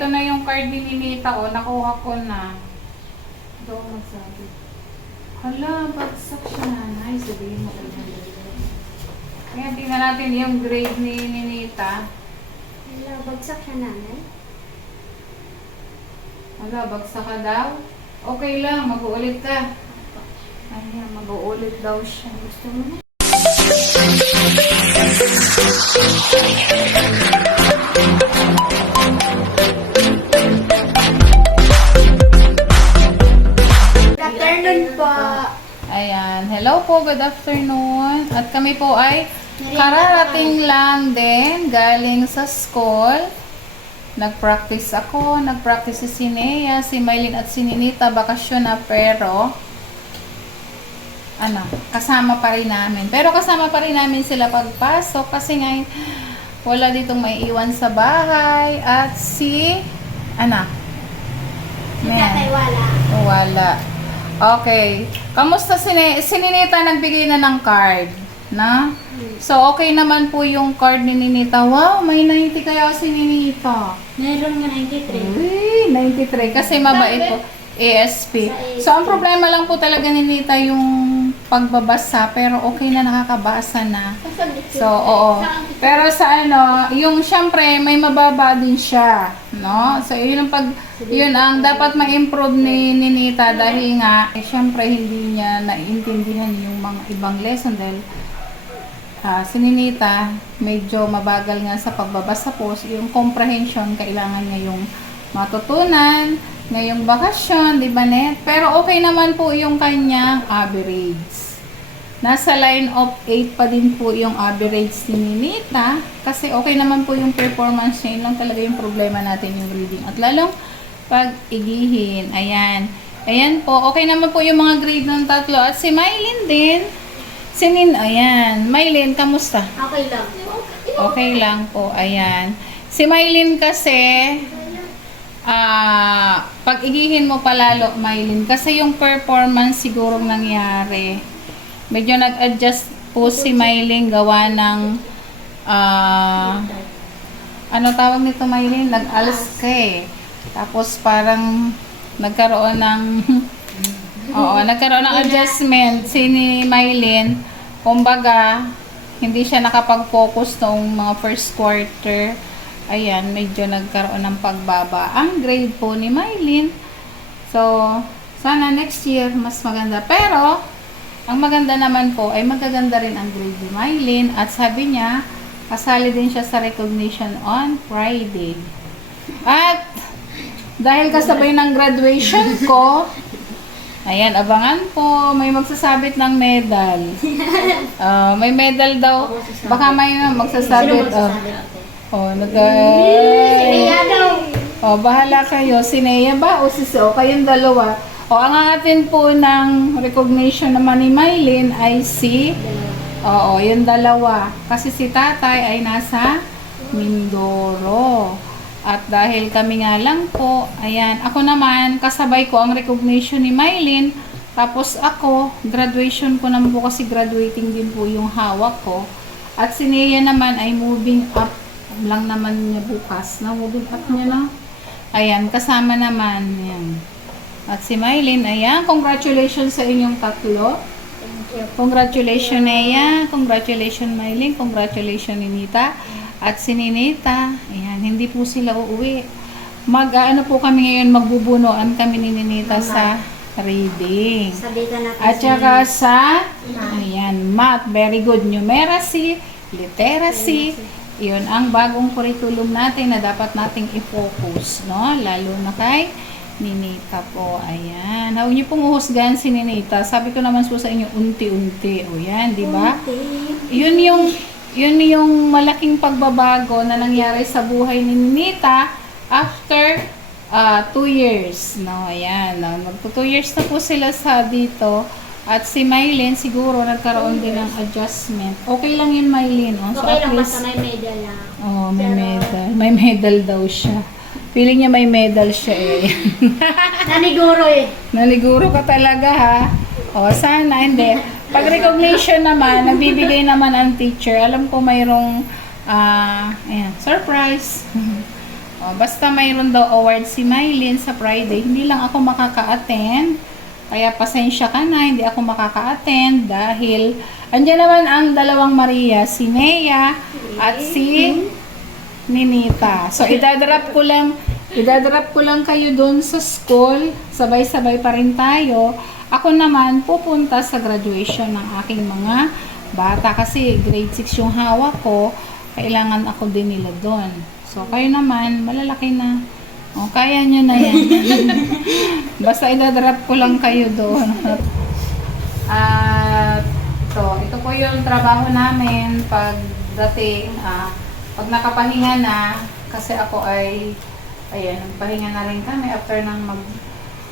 ito na yung card ni Ninita, oh. Nakuha ko na. Ito ako magsabi. Hala, bagsak siya, nanay. Sabihin mo kayo. Kaya tingnan natin yung grade ni Ninita. Hala, bagsak siya, nanay. Hala, bagsak ka daw? Okay lang, mag-uulit ka. Ayan, mag-uulit daw siya. Gusto mo na? Good afternoon po. Ayan, hello po, good afternoon. At kami po ay kararating lang din galing sa school. Nag-practice ako, nag-practice si Sinea, si Mylene at si Ninita, bakasyon na pero kasama pa rin namin. Pero kasama pa rin namin sila pagpasok kasi nga wala ditong maiiwan sa bahay at si Tatay wala. wala. Okay. Kamusta si Ninita nagbigay na ng card? Na? So, okay naman po yung card ni Ninita. Wow, may 90 kaya si Ninita. Meron nga 93. Uy, 93. Kasi mabait po. ASP. So, ang problema lang po talaga ni Ninita yung pagbabasa. Pero okay na, nakakabasa na. So, oo. Pero sa yung syempre, may mababa din siya. No? So, yun ang dapat ma-improve ni Ninita dahil nga, syempre, hindi niya naiintindihan yung mga ibang lesson dahil si Ninita, medyo mabagal nga sa pagbabasa po. Yung comprehension, kailangan niya yung matutunan ngayong bakasyon, di ba, Net? Pero okay naman po yung kanyang average. Nasa line of 8 pa din po yung average ni Ninita. Kasi okay naman po yung performance niya. Yun lang talaga yung problema natin yung reading. At lalong pag-igihin. Ayan. Ayan po. Okay naman po yung mga grade ng tatlo. At si Mylene din. Ayan. Mylene, kamusta? Okay lang. Okay lang po. Ayan. Si Mylene kasi, pag-igihin mo palalo, Mylene. Kasi yung performance siguro nangyari. Medyo nag-adjust po si Mylene gawa ng, ano tawag nito, Mylene? Nag-alas ka eh. Tapos parang nagkaroon ng, nagkaroon ng adjustment si Mylene. Kumbaga, hindi siya nakapag-focus noong mga first quarter. Ayan, medyo nagkaroon ng pagbaba ang grade po ni Mylene. So, sana next year mas maganda. Pero, ang maganda naman po ay magaganda rin ang grade ni Mylene. At sabi niya, kasali din siya sa recognition on Friday. At, dahil kasabay ng graduation ko, ayan, abangan po, may magsasabit ng medal. May medal daw. Baka may magsasabit. Bahala kayo. Si Nea ba o si So? Kayong dalawa. Ang atin po ng recognition naman ni Mylene ay yung dalawa. Kasi si tatay ay nasa Mindoro. At dahil kami nga lang po, ayan, ako naman, kasabay ko ang recognition ni Mylene. Tapos ako, graduation ko naman po kasi graduating din po yung hawak ko. At si Nea naman ay moving up lang naman niya bukas. Moving up niya na. Ayan, kasama naman. Ayan. At si Mylene, ayan, congratulations sa inyong tatlo. Congratulations, Nea. Congratulations, Mylene. Congratulations, Ninita. At si Ninita, ayan, hindi po sila uuwi. Po kami ngayon, magbubunuan kami ni Ninita sa reading. At saka sa, ayan, math. Very good. Numeracy, literacy. Yun ang bagong curriculum natin na dapat nating i-focus, no? Lalo na kay Ninita po. Ayan. Huwag niyo pong uhusgahan si Ninita. Sabi ko naman po sa inyo, unti-unti. O yan, di ba? Yun yung malaking pagbabago na nangyari sa buhay ni Ninita after 2 years. No, ayan. No, magto 2 years na po sila sa dito. At si Mylene, siguro nagkaroon din ng adjustment. Okay lang yun, Mylene. So, okay lang, least, basta may medal lang. may medal. May medal daw siya. Feeling niya may medal siya eh. Naniguro eh. Naniguro ka talaga ha. Sana hindi. Pag recognition naman, nagbibigay naman ang teacher. Alam ko mayroong surprise. Basta mayroon daw award si Mylene sa Friday, hindi lang ako makaka-attend. Kaya pasensya ka na, hindi ako makaka-attend dahil andyan naman ang dalawang Maria, si Nea at si Ninita. So idadrop ko lang kayo doon sa school. Sabay-sabay pa rin tayo. Ako naman pupunta sa graduation ng aking mga bata kasi grade 6 yung hawak ko. Kailangan ako din nila doon. So, kayo naman, malalaki na. O, kaya nyo na yan. Basta idadrop ko lang kayo doon. At, ito po yung trabaho namin pagdating, pag nakapahinga na, kasi ako ay, ayan, nagpahinga na rin kami after ng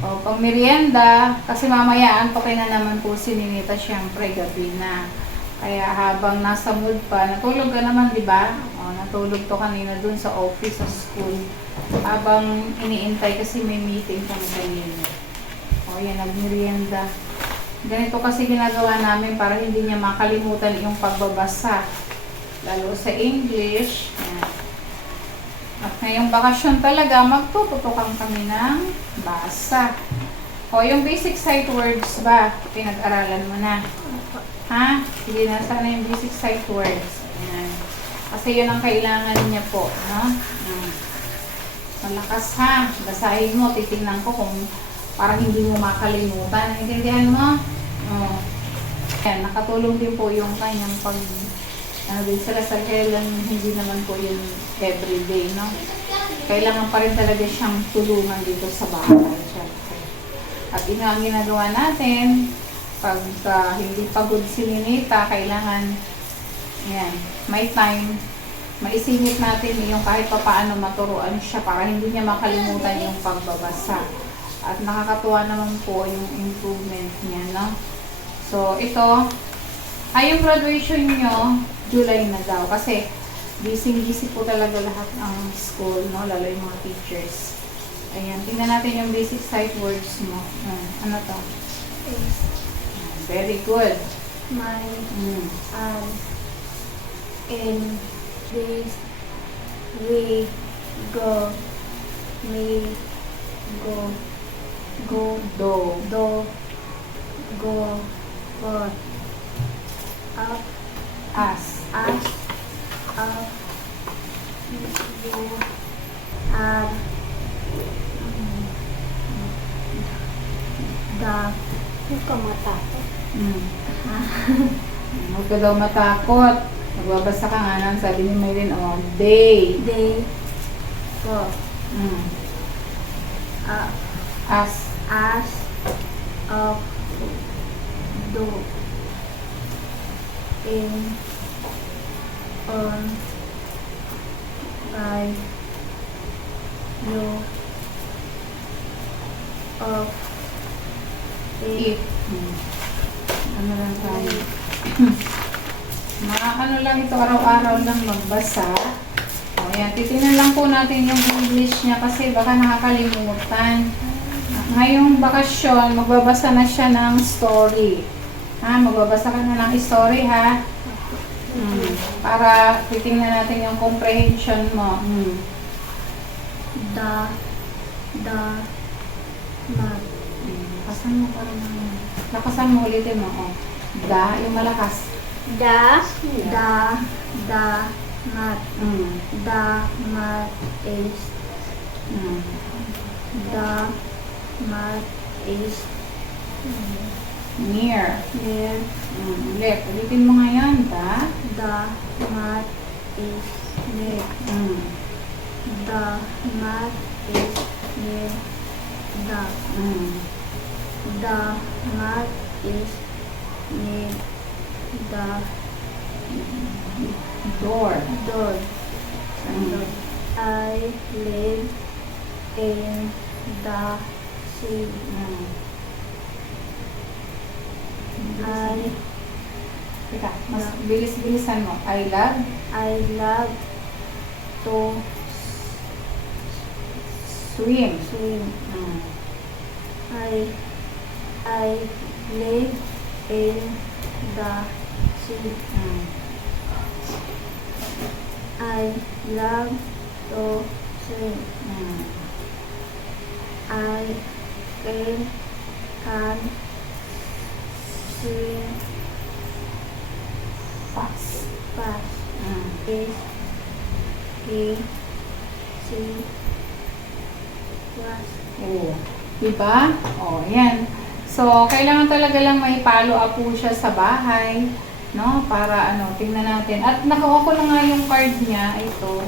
pang merienda, kasi mamaya, antokin na naman po si Ninita, syempre, gabi na. Kaya habang nasa mood pa, natulog ka naman, di ba? Natulog to kanina dun sa office, sa school. Habang iniintay kasi may meeting kami kanina. Yan, nagmerienda. Ganito kasi ginagawa namin para hindi niya makalimutan yung pagbabasa. Lalo sa English. Yan. At ngayong bakasyon talaga, magtututukan kami ng basa. Yung basic sight words ba? Pinag-aralan mo na. Ha? Sige na, sana yung basic sight words. Ayan. Kasi yun ang kailangan niya po. No? Malakas ha. Basahin mo, titingnan ko kung parang hindi mo makalimutan. Intindihan mo? Ayan, nakatulong din po yung kanyang din sila sa kailan, hindi naman po yun everyday, no? Kailangan pa rin talaga siyang tulungan dito sa bahay. Syempre. At ino ang ginagawa natin, pag hindi pagod si Ninita, kailangan yan, may time, maisingit natin yung kahit pa paano maturuan siya para hindi niya makalimutan yung pagbabasa. At nakakatuwa naman po yung improvement niya, no? So, ito, yung graduation nyo, July na daw. Kasi, busy po talaga lahat ng school, no? Lalo yung mga teachers. Ayan, tingnan natin yung basic sight words mo. Ano to? Very good. My in this we go for up As. up you are huwag ka matakot. Huwag ka daw matakot. Nagbabasa ka nga nang sabi ni Maylene, day. Go As. of do in on by you of If. Ano lang tayo? Mga ano lang ito, araw-araw lang magbasa. Ayan, titingnan lang po natin yung English niya kasi baka nakakalimutan. Ngayong bakasyon, magbabasa na siya ng story. Magbabasa ka na ng story, ha? Para titingnan natin yung comprehension mo. Lakasan mo ulitin mo. Yung malakas. mat. The mat is Near. Left. Ulitin mo ngayon, The mat is near. The mat is near the mat is near the door. I live in the city. Teka, mas bilis-bilisan mo. I love to swim. I live in the city. I love to swim. Mm. I can swim Fast. fast. Mm. Is he was Oo. Diba? O, yan. So, kailangan talaga lang may follow up po siya sa bahay. No? Para ano, tingnan natin. At nakuha ko na nga yung card niya. Ito.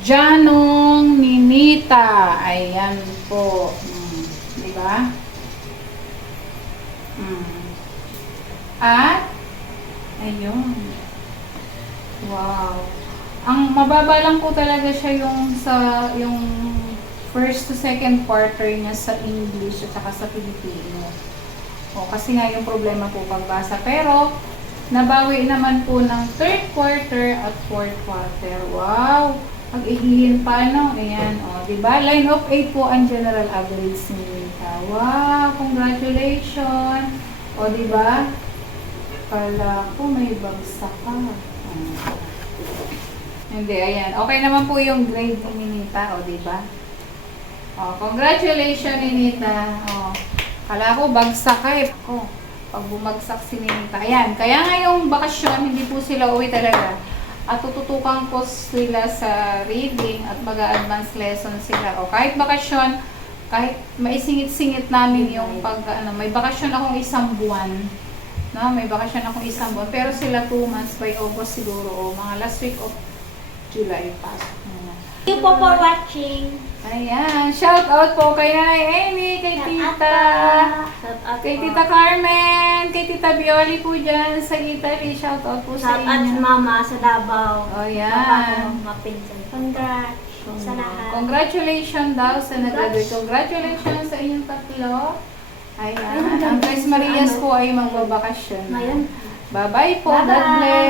Janong Ninita. Ayan po. Diba? At, ayun. Wow. Ang mababa lang po talaga siya yung first to second quarter niya sa English at saka sa Filipino. O, kasi nga yung problema po pagbasa. Pero, nabawi naman po ng third quarter at fourth quarter. Wow! Pag-ihihin pa, no? Ayan, o. Diba? Line of 8 po ang general average ni Nita. Wow! Congratulations! O, diba? Kala ko may bagsak ka. Hindi, ayan. Okay naman po yung grade ni Ninita, o, diba? O, congratulations, Ninita. O, kala ko bagsak ka eh. O, pag bumagsak si Ninita. Ayan, kaya nga yung bakasyon, hindi po sila uwi talaga. At tututukan po sila sa reading at mag-advance lesson sila. O, kahit bakasyon, kahit maisingit-singit namin yung may bakasyon akong isang buwan. No, may bakasyon akong isang buwan. Pero sila 2 months by August siguro. O, mga last week of July pasok na. Thank you po for watching. Ayan, shout out po kay Nanay Amy, kay Tita, kay Tita Carmen, kay Tita Bioli po dyan sa Italy. Shout out po sa Shout out inyo. mama sa Davao. Oh, yan. Papa ko, mapinsan. Congrats sa lahat. Congratulations daw sa nag-graduate. Congratulations sa inyong tatlo. Ayan, ang Tres Marias po ay magbabakasyon. Ngayon, Bye-bye po. God Bye-bye. bless.